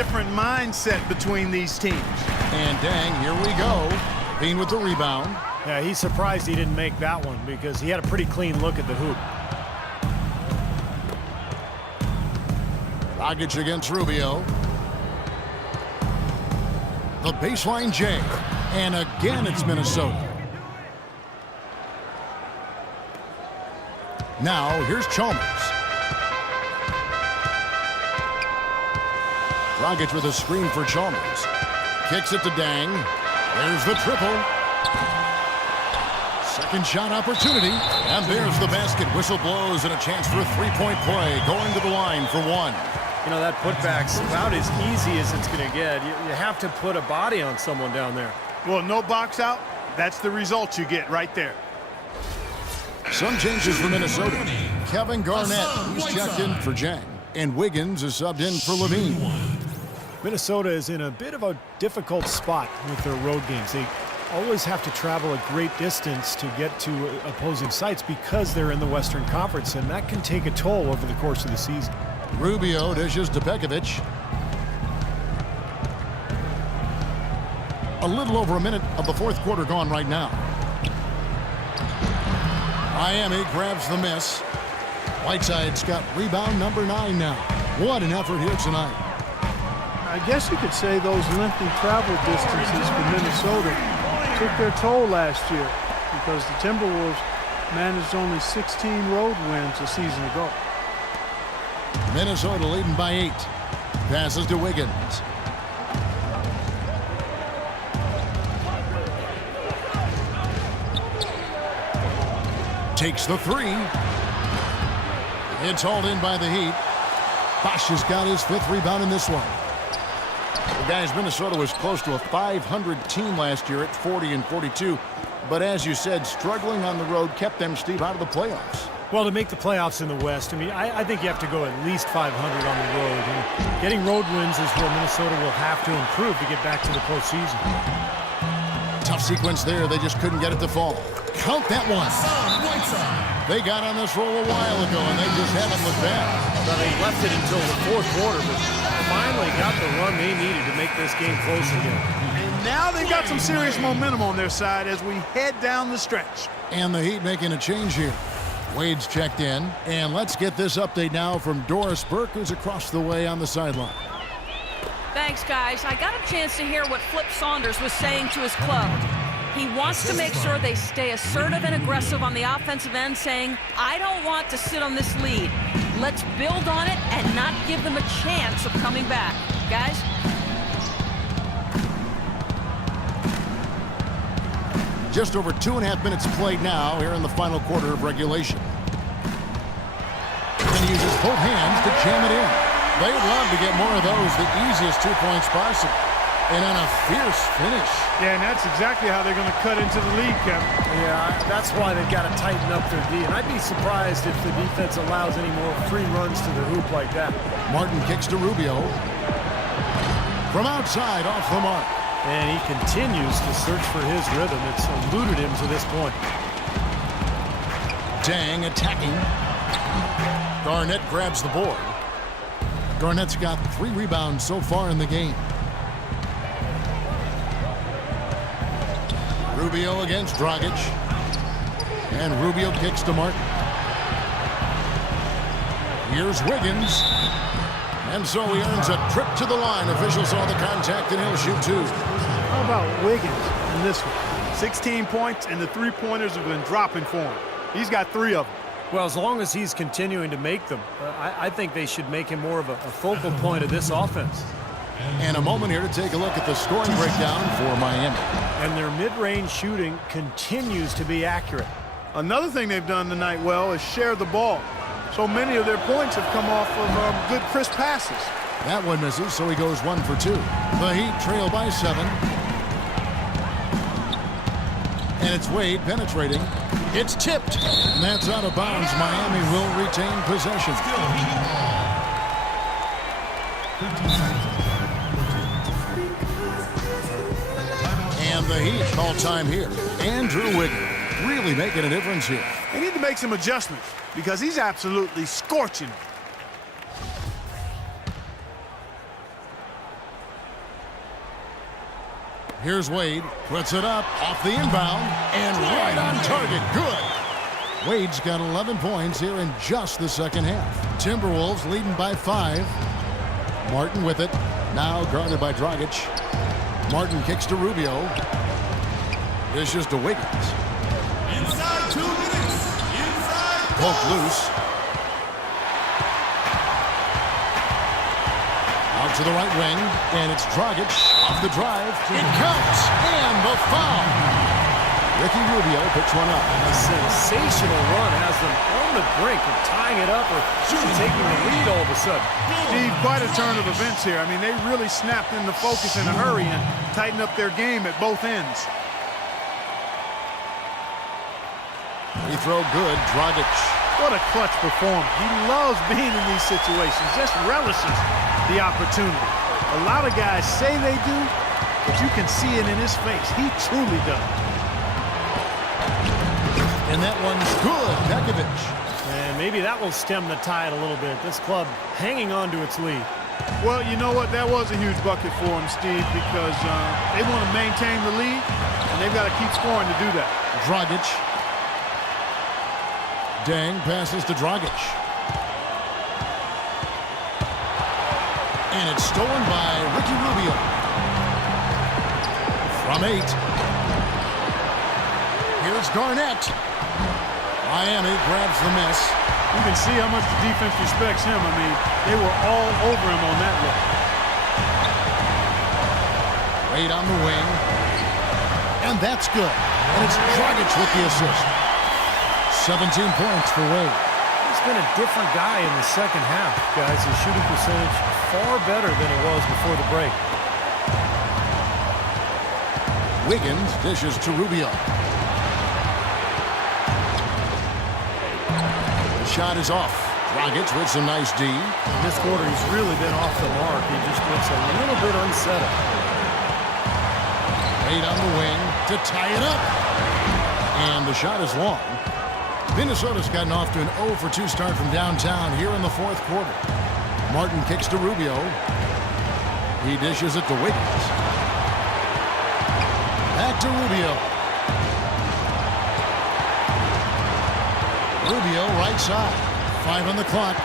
different mindset between these teams. And dang, here we go. Bean with the rebound. Yeah, he's surprised he didn't make that one because he had a pretty clean look at the hoop. Dragic against Rubio. The baseline J. And again, it's Minnesota. Now, here's Chalmers. Dragic with a screen for Chalmers. Kicks it to Dang. There's the triple. Second shot opportunity. And there's the basket. Whistle blows and a chance for a three-point play. Going to the line for one. You know, that putback's about as easy as it's going to get. You have to put a body on someone down there. Well, no box out. That's the result you get right there. Some changes for Minnesota. Kevin Garnett, he's checked in for Jang. And Wiggins is subbed in for Levine. Minnesota is in a bit of a difficult spot with their road games. They always have to travel a great distance to get to opposing sites because they're in the Western Conference, and that can take a toll over the course of the season. Rubio dishes to Pekovic. A little over a minute of the fourth quarter gone right now. Miami grabs the miss. Whiteside's got rebound number 9 now. What an effort here tonight. I guess you could say those lengthy travel distances for Minnesota took their toll last year because the Timberwolves managed only 16 road wins a season ago. Minnesota leading by 8. Passes to Wiggins. Takes the 3. It's hauled in by the Heat. Bosch has got his 5th rebound in this one. Well, guys, Minnesota was close to a 500 team last year at 40-42. But as you said, struggling on the road kept them, Steve, out of the playoffs. Well, to make the playoffs in the West, I mean, I think you have to go at least 500 on the road. And getting road wins is where Minnesota will have to improve to get back to the postseason. Tough sequence there. They just couldn't get it to fall. Count that one. They got on this roll a while ago, and they just haven't looked back. Well, they left it until the fourth quarter, but finally got the run they needed to make this game close again. And now they've got some serious momentum on their side as we head down the stretch. And the Heat making a change here. Wade's checked in, and let's get this update now from Doris Burke, who's across the way on the sideline. Thanks, guys. I got a chance to hear what Flip Saunders was saying to his club. He wants to make sure they stay assertive and aggressive on the offensive end, saying, I don't want to sit on this lead. Let's build on it and not give them a chance of coming back. Guys? Just over 2.5 minutes played now here in the final quarter of regulation. And he uses both hands to jam it in. They'd love to get more of those, the easiest 2 points possible. And on a fierce finish. Yeah, and that's exactly how they're going to cut into the lead, Kevin. Yeah, that's why they've got to tighten up their D. And I'd be surprised if the defense allows any more free runs to the hoop like that. Martin kicks to Rubio. From outside, off the mark. And he continues to search for his rhythm. It's eluded him to this point. Dang attacking. Garnett grabs the board. Garnett's got 3 rebounds so far in the game. Rubio against Dragic. And Rubio kicks to Martin. Here's Wiggins. And so he earns a trip to the line. Officials saw the contact, and he'll shoot 2. How about Wiggins in this one? 16 points, and the three-pointers have been dropping for him. He's got 3 of them. Well, as long as he's continuing to make them, I think they should make him more of a focal point of this offense. And a moment here to take a look at the scoring breakdown for Miami. And their mid-range shooting continues to be accurate. Another thing they've done tonight well is share the ball. So many of their points have come off of good, crisp passes. That one misses, so he goes 1 for 2. The Heat trail by 7. And it's Wade penetrating. It's tipped. And that's out of bounds. Miami will retain possession. And the Heat call time here. Andrew Wiggins really making a difference here. They need to make some adjustments because he's absolutely scorching it. Here's Wade. Puts it up off the inbound and right on target. Good. Wade's got 11 points here in just the second half. Timberwolves leading by 5. Martin with it. Now guarded by Dragic. Martin kicks to Rubio. Dishes to Wiggins. Inside 2 minutes. Inside. Poked loose. Out to the right wing, and it's Dragic off the drive. It counts, and the foul. Ricky Rubio picks one up. A sensational run has them on the brink of tying it up or taking the lead all of a sudden. Steve, quite a turn of events here. I mean, they really snapped into focus in a hurry and tightened up their game at both ends. Free throw good, Dragic. What a clutch performance. He loves being in these situations, just relishes the opportunity. A lot of guys say they do, but you can see it in his face. He truly does. And that one's good, Pekovic. And maybe that will stem the tide a little bit. This club hanging on to its lead. Well, you know what? That was a huge bucket for him, Steve, because they want to maintain the lead, and they've got to keep scoring to do that. Dragic. Dang passes to Dragic. And it's stolen by Ricky Rubio. From 8. Here's Garnett. Miami grabs the miss. You can see how much the defense respects him. I mean, they were all over him on that look. Wade on the wing. And that's good. And it's Dragic with the assist. 17 points for Wade. He's been a different guy in the second half, guys. His shooting percentage far better than it was before the break. Wiggins dishes to Rubio. The shot is off. Dragic with some nice D. In this quarter, he's really been off the mark. He just looks a little bit unsettled. Wade on the wing to tie it up. And the shot is long. Minnesota's gotten off to an 0-for-2 start from downtown here in the fourth quarter. Martin kicks to Rubio. He dishes it to Wiggins. Back to Rubio. Rubio right side. 5 on the clock.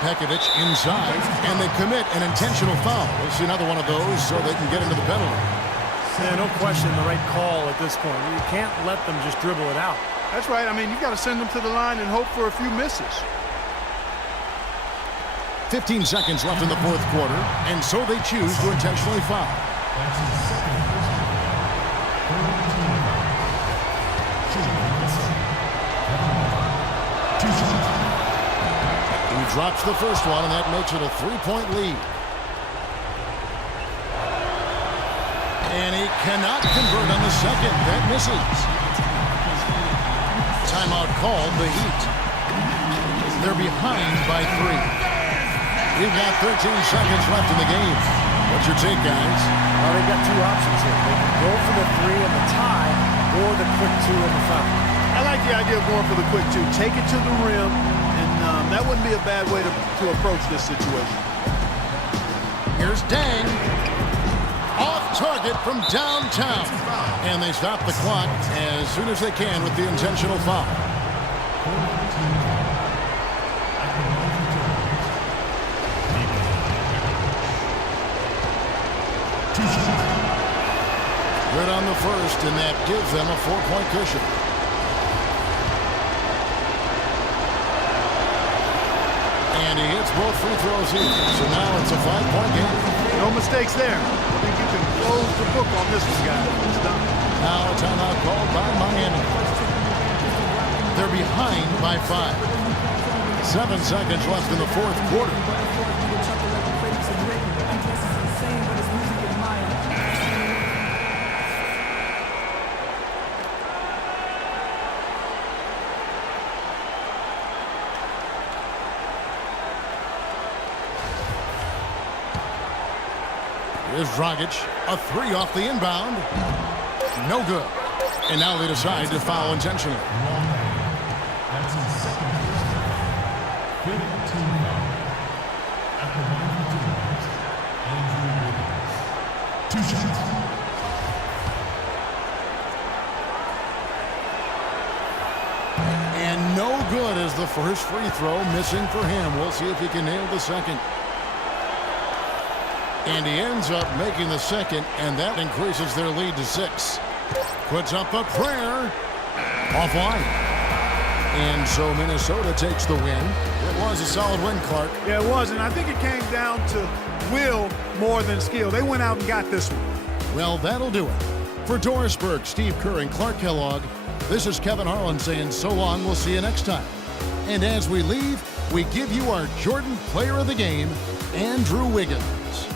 Pekovic inside, and they commit an intentional foul. We'll see another one of those so they can get into the penalty. Yeah, no question the right call at this point. You can't let them just dribble it out. That's right. I mean, you've got to send them to the line and hope for a few misses. 15 seconds left in the fourth quarter, and so they choose to intentionally foul. He drops the first one, and that makes it a 3-point lead. And he cannot convert on the second. That misses. Timeout called, the Heat. They're behind by 3. We've got 13 seconds left in the game. What's your take, guys? Well, they've got 2 options here. They can go for the 3 and the tie, or the quick 2 and the foul. I like the idea of going for the quick 2. Take it to the rim, and that wouldn't be a bad way to approach this situation. Here's Dang. Off target from downtown. And they stop the clock as soon as they can with the intentional foul. Good on the first, and that gives them a 4-point cushion. And he hits both free throws here. So now it's a 5-point game. No mistakes there. I think you can close the book on this one, guys. It's done. Now a timeout called by Miami. They're behind by 5. 7 seconds left in the fourth quarter. Here's Dragic, a 3 off the inbound. No good. And now they decide to foul intentionally. That's his second personal. 15 foul. After one of the teams. 2 shots. And no good as the first free throw, missing for him. We'll see if he can nail the second. And he ends up making the second, and that increases their lead to 6. Puts up a prayer. Offline. And so Minnesota takes the win. It was a solid win, Clark. Yeah, it was, and I think it came down to will more than skill. They went out and got this one. Well, that'll do it. For Doris Burke, Steve Kerr, and Clark Kellogg, this is Kevin Harlan saying so long. We'll see you next time. And as we leave, we give you our Jordan Player of the Game, Andrew Wiggins.